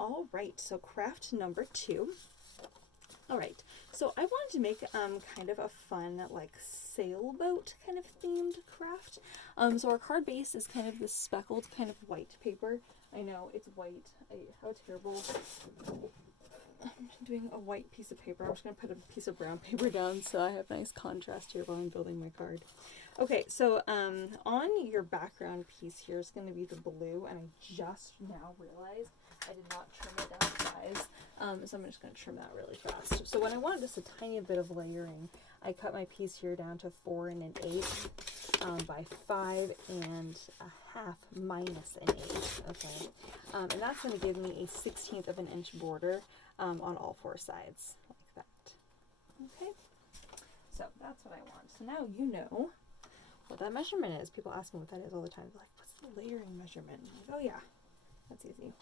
All right, so craft number 2. All right, so I wanted to make kind of a fun, like, sailboat kind of themed craft. So our card base is kind of this speckled kind of white paper. I know it's white. How terrible. I'm doing a white piece of paper. I'm just going to put a piece of brown paper down so I have nice contrast here while I'm building my card. Okay, so on your background piece here is going to be the blue, and I just now realized I did not trim it down to size, so I'm just going to trim that really fast. So when I wanted just a tiny bit of layering, I cut my piece here down to 4 1/8 by 5 1/2 minus an 8. Okay, and that's going to give me a 1/16 of an inch border on all 4 sides, like that. Okay, so that's what I want. So now you know what that measurement is. People ask me what that is all the time. They're like, what's the layering measurement? I'm like, oh yeah, that's easy.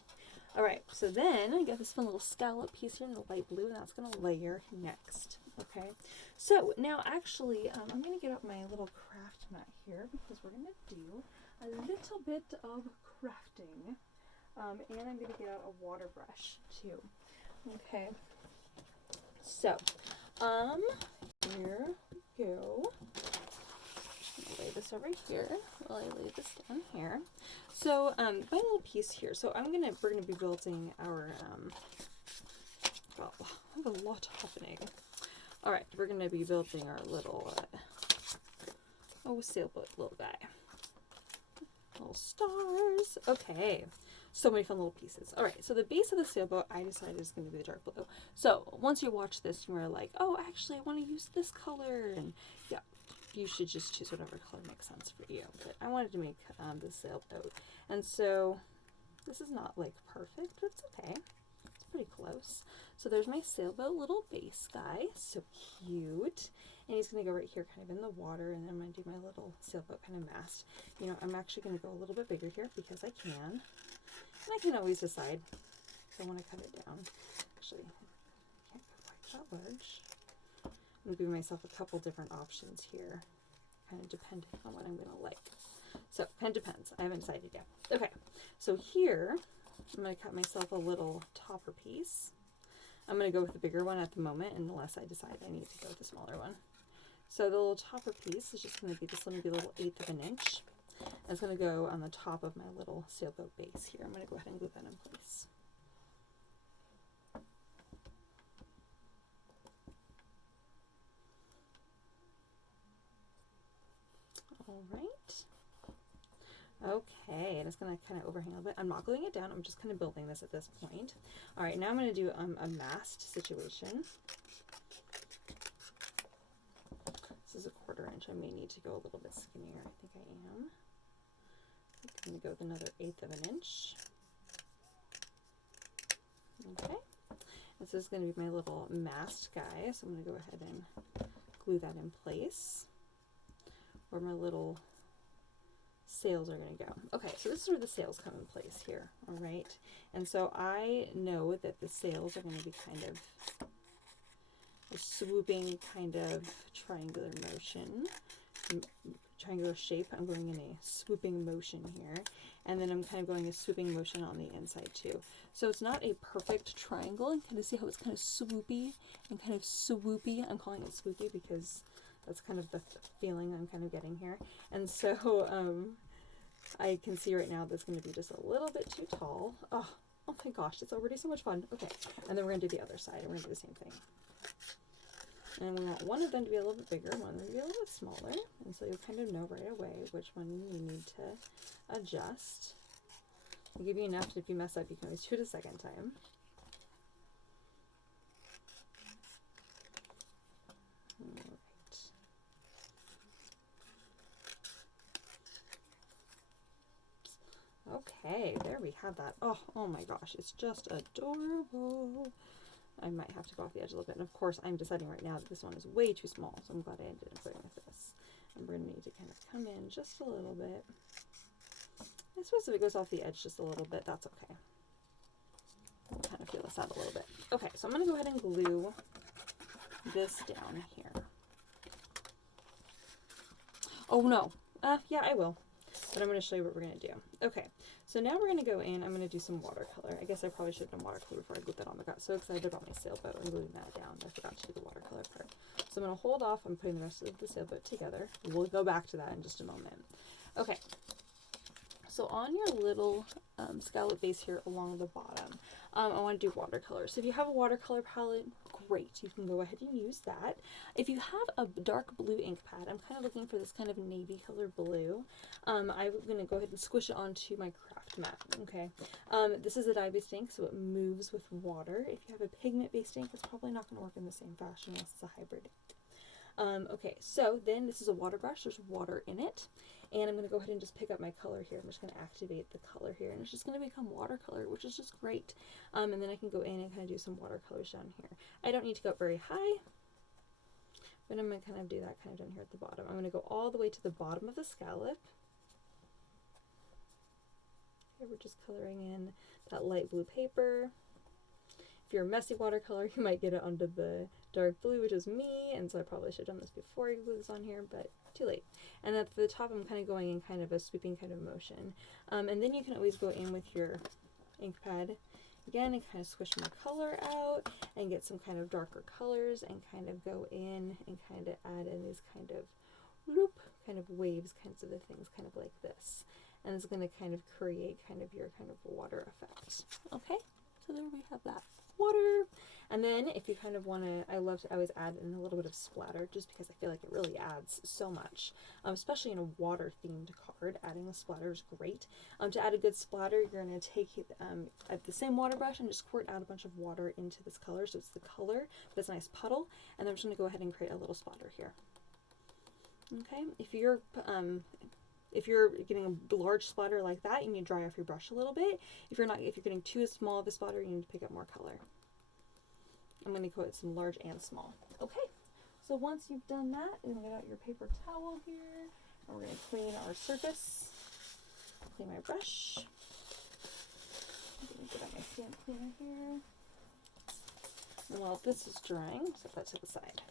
All right, so then I got this fun little scallop piece here in the light blue, and that's going to layer next. Okay, so now actually I'm going to get out my little craft mat here because we're going to do a little bit of crafting, and I'm going to get out a water brush too. Okay, so here we go. Lay this over here while I lay this down here. So my little piece here, so we're gonna be building our well, I have a lot happening. All right, we're gonna be building our little sailboat little guy, little stars. Okay, so many fun little pieces. All right, so the base of the sailboat I decided is going to be the dark blue. So once you watch this, you are like, oh, actually I want to use this color, and yeah, you should just choose whatever color makes sense for you. But I wanted to make the sailboat, and so this is not like perfect, but it's okay. It's pretty close. So there's my sailboat little base guy, so cute. And he's going to go right here kind of in the water, and then I'm going to do my little sailboat kind of mast. You know, I'm actually going to go a little bit bigger here because I can. And I can always decide if I want to cut it down. Actually, I can't go quite that large. I'm giving myself a couple different options here, kind of depending on what I'm going to like. So, kind of depends. I haven't decided yet. Okay, so here, I'm going to cut myself a little topper piece. I'm going to go with the bigger one at the moment, unless I decide I need to go with the smaller one. So the little topper piece is just going to be, this one will be a little 1/8 of an inch. And it's going to go on the top of my little sailboat base here. I'm going to go ahead and glue that in place. All right. Okay, and it's going to kind of overhang a little bit. I'm not gluing it down. I'm just kind of building this at this point. All right, now I'm going to do a mast situation. This is a 1/4 inch. I may need to go a little bit skinnier. I think I am. I'm going to go with another 1/8 of an inch. Okay. This is going to be my little mast guy, so I'm going to go ahead and glue that in place, where my little sails are going to go. Okay, so this is where the sails come in place here, all right? And so I know that the sails are going to be kind of a swooping kind of triangular motion, triangular shape. I'm going in a swooping motion here, and then I'm kind of going a swooping motion on the inside too. So it's not a perfect triangle, and kind of see how it's kind of swoopy and kind of swoopy. I'm calling it swoopy because that's kind of the feeling I'm kind of getting here. And so I can see right now that's going to be just a little bit too tall. Oh my gosh, it's already so much fun. Okay, and then we're going to do the other side, and we're going to do the same thing. And we want one of them to be a little bit bigger, one of them to be a little bit smaller. And so you'll kind of know right away which one you need to adjust. I'll give you enough, if you mess up, you can always do it a second time. All right. Okay, there we have that. Oh my gosh, it's just adorable. I might have to go off the edge a little bit. And of course, I'm deciding right now that this one is way too small, so I'm glad I ended up going with this. And we're going to need to kind of come in just a little bit. I suppose if it goes off the edge just a little bit, that's okay. I'll kind of feel this out a little bit. Okay, so I'm going to go ahead and glue this down here. Oh no. Yeah, I will. But I'm going to show you what we're going to do. Okay, So now we're going to go in, I'm going to do some watercolor. I guess I probably should have done watercolor before I glued that on. I got so excited about my sailboat and gluing that down that I forgot to do the watercolor part. So I'm going to hold off on putting the rest of the sailboat together. We'll go back to that in just a moment. Okay, so on your little scallop base here along the bottom, I want to do watercolor. So if you have a watercolor palette, great. You can go ahead and use that. If you have a dark blue ink pad, I'm kind of looking for this kind of navy color blue. I'm going to go ahead and squish it onto my craft mat. Okay. This is a dye-based ink, so it moves with water. If you have a pigment-based ink, it's probably not going to work in the same fashion unless it's a hybrid ink. Okay, so then this is a water brush. There's water in it. And I'm going to go ahead and just pick up my color here. I'm just going to activate the color here. And it's just going to become watercolor, which is just great. And then I can go in and kind of do some watercolors down here. I don't need to go up very high, but I'm going to kind of do that kind of down here at the bottom. I'm going to go all the way to the bottom of the scallop. Here we're just coloring in that light blue paper. If you're a messy watercolor, you might get it onto the dark blue, which is me, and so I probably should have done this before I glue this on here, but too late. And at the top, I'm kind of going in kind of a sweeping kind of motion. And then you can always go in with your ink pad again and kind of squish more color out and get some kind of darker colors and kind of go in and kind of add in these kind of whoop, kind of waves, kinds of things, kind of like this. And it's going to kind of create kind of your kind of water effect. Okay, so there we have that. Water. And then if you kind of want to, I love to always add in a little bit of splatter just because I feel like it really adds so much, especially in a water themed card. Adding a splatter is great. To add a good splatter, you're going to take the same water brush and just squirt out a bunch of water into this color, so it's the color, but it's a nice puddle. And then I'm just going to go ahead and create a little splatter here. Okay, if you're getting a large splatter like that, you need to dry off your brush a little bit. If you're getting too small of a splatter, you need to pick up more color. I'm going to go with some large and small. Okay, so once you've done that, you're going to get out your paper towel here, and we're going to clean our surface. Clean my brush. I'm going to get out my stamp cleaner here. And while this is drying, set that to the side.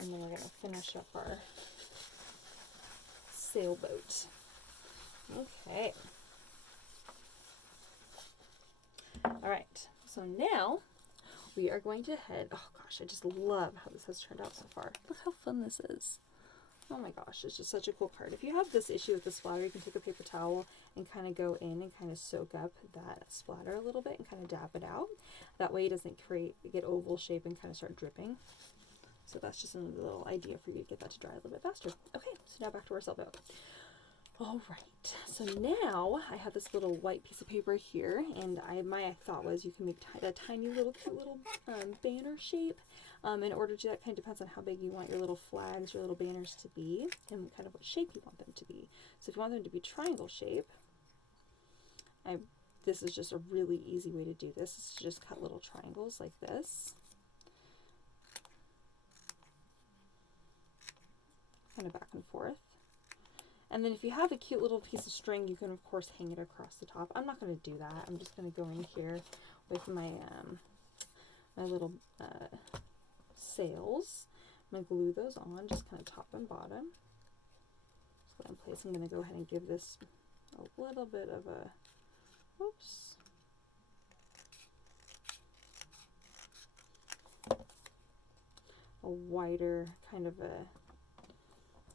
And then we're going to finish up our sailboat. Okay. Alright, so now we are going to head, oh gosh, I just love how this has turned out so far. Look how fun this is. Oh my gosh, it's just such a cool card. If you have this issue with the splatter, you can take a paper towel and kind of go in and kind of soak up that splatter a little bit and kind of dab it out. That way it doesn't get oval shape and kind of start dripping. So that's just another little idea for you to get that to dry a little bit faster. Okay, so now back to our sailboat. All right, so now I have this little white piece of paper here, and my thought was you can make a tiny little cute little banner shape. In order to do that, kind of depends on how big you want your little flags, your little banners to be, and kind of what shape you want them to be. So if you want them to be triangle shape, this is just a really easy way to do this, is to just cut little triangles like this. Kind of back and forth. And then if you have a cute little piece of string, you can of course hang it across the top. I'm not going to do that. I'm just going to go in here with my my little sails. I'm going to glue those on, just kind of top and bottom. So in place, I'm going to go ahead and give this a little bit of a, whoops, a wider kind of a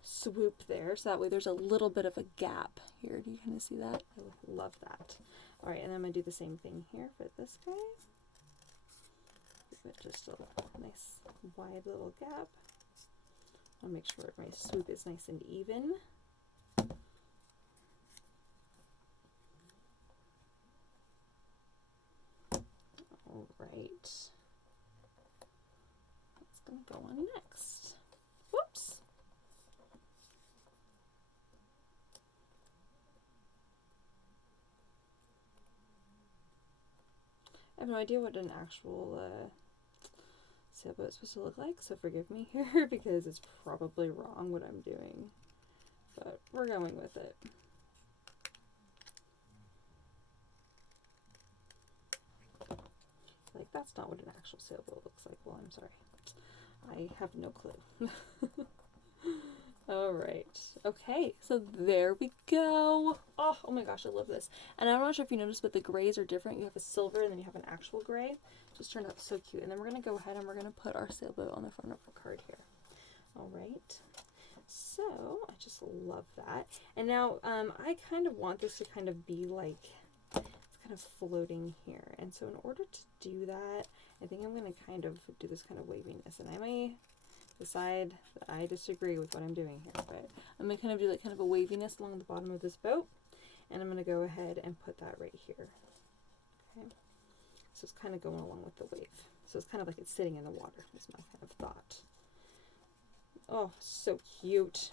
swoop there, so that way there's a little bit of a gap here. Do you kind of see that? I love that. All right, and then I'm going to do the same thing here for this guy. Give it just a nice wide little gap. I'll make sure my swoop is nice and even. All right. What's going to go on next? Whoops. I have no idea what an actual sailboat is supposed to look like, so forgive me here because it's probably wrong what I'm doing, but we're going with it. Like, that's not what an actual sailboat looks like. Well, I'm sorry. I have no clue. All right. Okay, so there we go. Oh my gosh, I love this. And I'm not sure if you noticed, but the grays are different. You have a silver and then you have an actual gray. Just turned out so cute. And then we're going to go ahead and we're going to put our sailboat on the front of our card here. All right. So I just love that. And now I kind of want this to kind of be like, it's kind of floating here. And so in order to do that, I think I'm going to kind of do this kind of waviness. And I may decide that I disagree with what I'm doing here, but I'm going to kind of do like kind of a waviness along the bottom of this boat, and I'm going to go ahead and put that right here. Okay, so it's kind of going along with the wave, so it's kind of like it's sitting in the water is my kind of thought. Oh, so cute.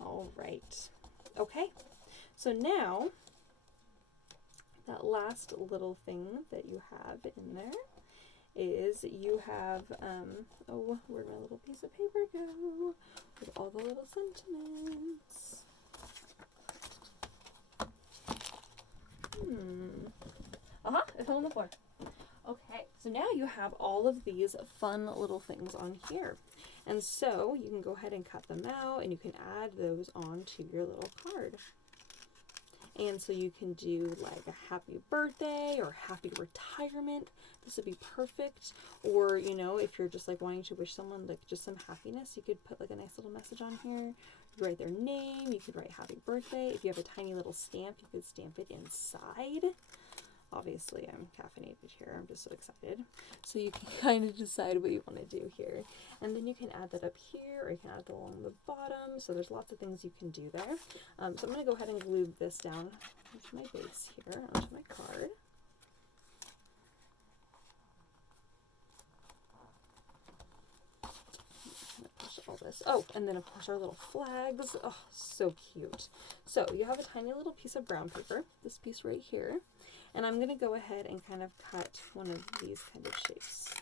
All right, okay, so now that last little thing that you have in there is you have, oh, where'd my little piece of paper go? With all the little sentiments. It fell on the floor. Okay, so now you have all of these fun little things on here. And so you can go ahead and cut them out and you can add those onto your little card. And so you can do like a happy birthday or happy retirement. This would be perfect. Or, you know, if you're just like wanting to wish someone like just some happiness, you could put like a nice little message on here. You could write their name. You could write happy birthday. If you have a tiny little stamp, you could stamp it inside. Obviously, I'm caffeinated here. I'm just so excited. So you can kind of decide what you want to do here. And then you can add that up here, or you can add that along the bottom. So there's lots of things you can do there. So I'm going to go ahead and glue this down onto my base here, onto my card. Push all this. Oh, and then of course our little flags. Oh, so cute. So you have a tiny little piece of brown paper, this piece right here. And I'm going to go ahead and kind of cut one of these kind of shapes.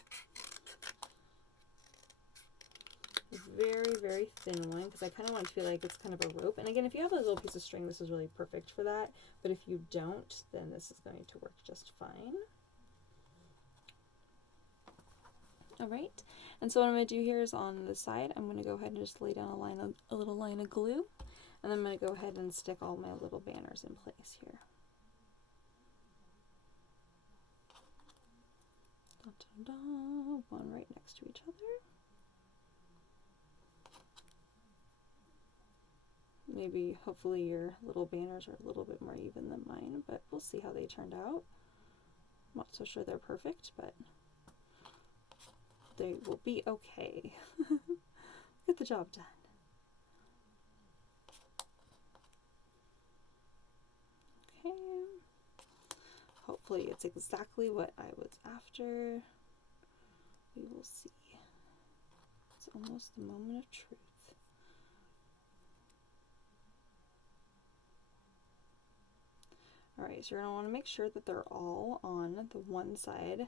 Very, very thin one, because I kind of want it to feel like it's kind of a rope. And again, if you have a little piece of string, this is really perfect for that. But if you don't, then this is going to work just fine. All right. And so what I'm going to do here is on the side, I'm going to go ahead and just lay down a little line of glue. And then I'm going to go ahead and stick all my little banners in place here. Da, da, da, one right next to each other. Maybe, hopefully your little banners are a little bit more even than mine, but we'll see how they turned out. I'm not so sure they're perfect, but they will be okay. Get the job done. Okay. Hopefully it's exactly what I was after. We will see. It's almost the moment of truth. Alright, so you're going to want to make sure that they're all on the one side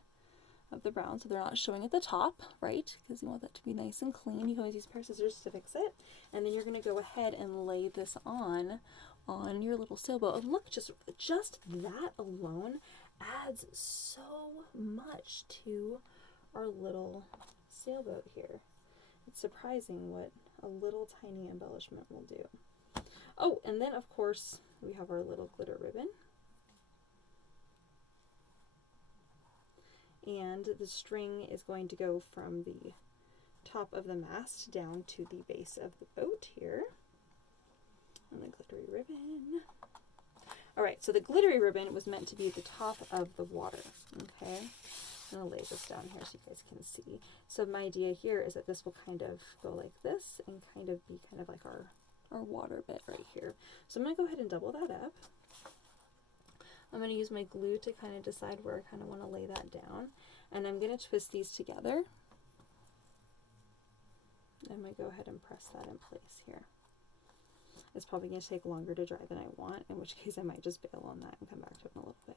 of the brown, so they're not showing at the top, right? Because you want that to be nice and clean. You can always use a pair of scissors to fix it. And then you're going to go ahead and lay this on your little sailboat. And look, just that alone adds so much to our little sailboat here. It's surprising what a little tiny embellishment will do. Oh, and then of course we have our little glitter ribbon. And the string is going to go from the top of the mast down to the base of the boat here. And the glittery ribbon. Alright, so the glittery ribbon was meant to be at the top of the water. Okay, I'm going to lay this down here so you guys can see. So my idea here is that this will kind of go like this and kind of be kind of like our water bit right here. So I'm going to go ahead and double that up. I'm going to use my glue to kind of decide where I kind of want to lay that down. And I'm going to twist these together. I'm going to go ahead and press that in place here. It's probably going to take longer to dry than I want, in which case I might just bail on that and come back to it in a little bit.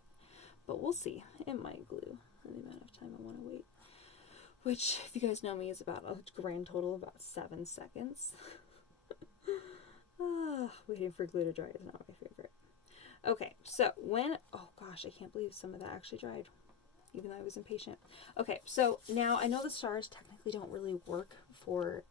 But we'll see. It might glue for the amount of time I want to wait. Which, if you guys know me, is about a grand total of about 7 seconds. Waiting for glue to dry is not my favorite. Okay, so oh gosh, I can't believe some of that actually dried, even though I was impatient. Okay, so now I know the stars technically don't really work for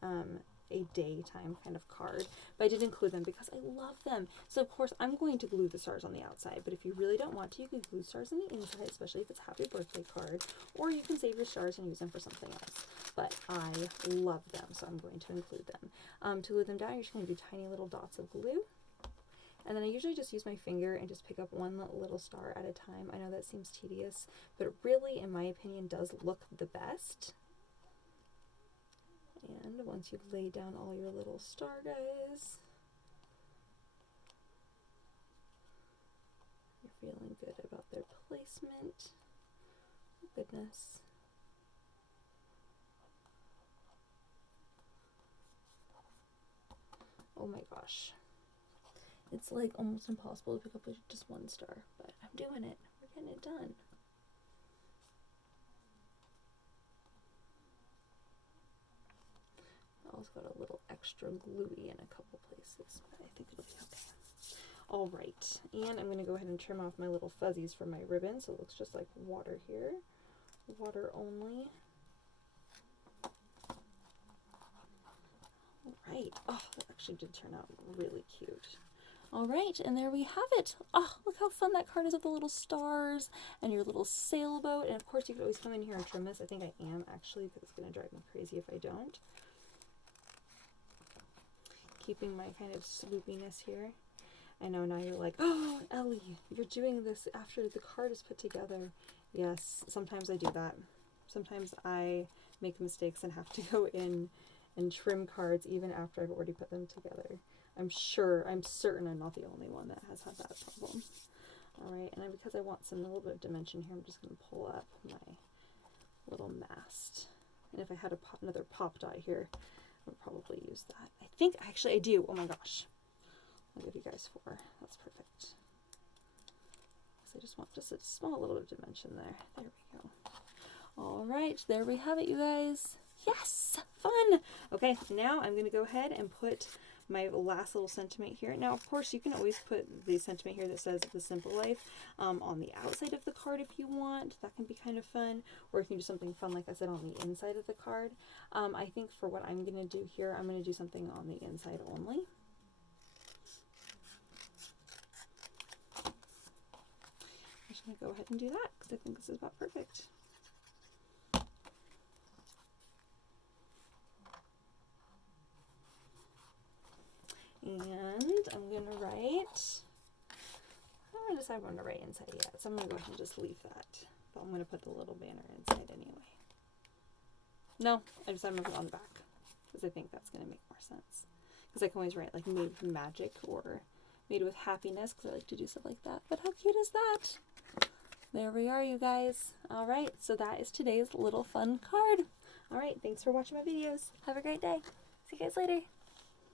a daytime kind of card. But I did include them because I love them. So of course I'm going to glue the stars on the outside, but if you really don't want to, you can glue stars on the inside, especially if it's a happy birthday card, or you can save your stars and use them for something else. But I love them, so I'm going to include them. To glue them down, you're just going to do tiny little dots of glue. And then I usually just use my finger and just pick up one little star at a time. I know that seems tedious, but it really, in my opinion, does look the best. And once you've laid down all your little star guys, you're feeling good about their placement. Oh, goodness. Oh my gosh. It's like almost impossible to pick up with just one star, but I'm doing it. We're getting it done. I also got a little extra gluey in a couple places, but I think it'll be okay. All right, and I'm going to go ahead and trim off my little fuzzies from my ribbon, so it looks just like water here. Water only. All right. Oh, that actually did turn out really cute. All right, and there we have it. Oh, look how fun that card is with the little stars and your little sailboat. And of course, you could always come in here and trim this. I think I am actually, because it's going to drive me crazy if I don't. Keeping my kind of swoopiness here. I know now you're like, oh, Ellie, you're doing this after the card is put together. Yes, sometimes I do that. Sometimes I make mistakes and have to go in and trim cards even after I've already put them together. I'm certain I'm not the only one that has had that problem. All right, and because I want a little bit of dimension here, I'm just going to pull up my little mast. And if I had another pop die here, I would probably use that. I think, actually I do. Oh my gosh. I'll give you guys 4. That's perfect. So I just want just a small little bit of dimension there. There we go. All right, there we have it, you guys. Yes, fun. Okay, now I'm going to go ahead and put my last little sentiment here. Now, of course, you can always put the sentiment here that says The Simple Life on the outside of the card if you want. That can be kind of fun. Or you can do something fun, like I said, on the inside of the card. I think for what I'm going to do here, I'm going to do something on the inside only. I'm just going to go ahead and do that because I think this is about perfect. And I'm going to write, I don't decide what I'm going to write inside yet, so I'm going to go ahead and just leave that. But I'm going to put the little banner inside anyway. No, I decided I'm going to put it on the back, because I think that's going to make more sense. Because I can always write like made with magic or made with happiness, because I like to do stuff like that. But how cute is that? There we are, you guys. All right, so that is today's little fun card. All right, thanks for watching my videos. Have a great day. See you guys later.